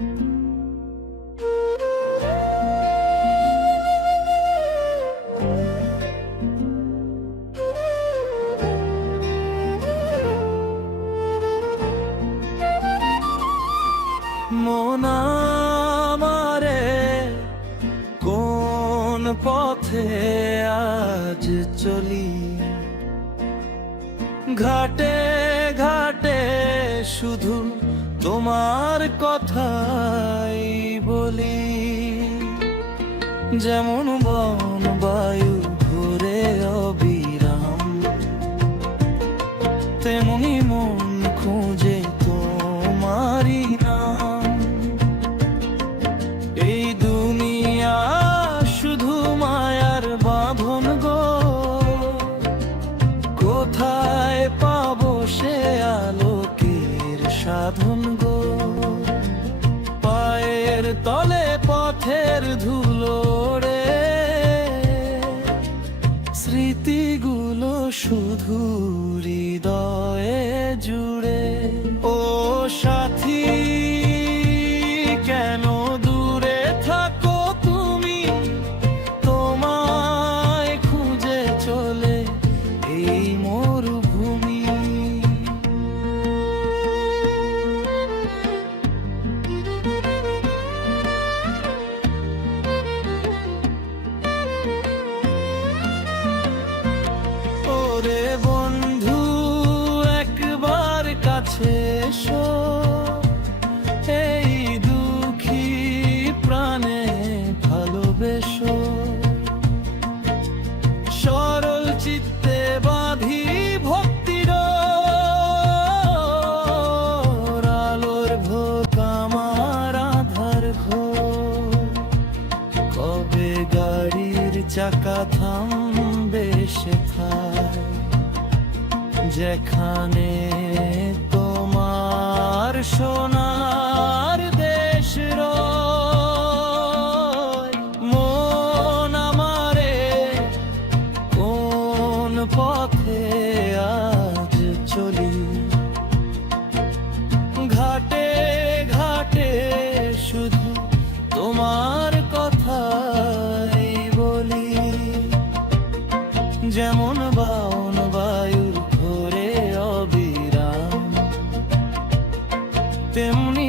মন আমারে কোন পথে আজ চলি? ঘাটে ঘাটে শুধু তোমার কথাই বলি যেমন বন বায়ু ঘুরে অবিরাম তেমনি মন খুঁজে সাধন গো। পায়ের তলে পথের ধুলো রে। স্মৃতিগুলো শুধু হৃদয়ে জুড়ে। ও সাথী ওরে বন্ধু, একবার কাছে এসো। এই দুঃখী প্রাণে ভালোবেসো। সরল চিত্তে বাঁধি ভক্তির আলোর ভোর কামার আধার কবে গাড়ির চাকা থামবে সেথায় যেখানে তোমার সোনার দেশ মন আমারে কোন পথে আজ চলি? ঘাটে ঘাটে শুধু তোমার কথাই বলি। যেমন বা তেমনি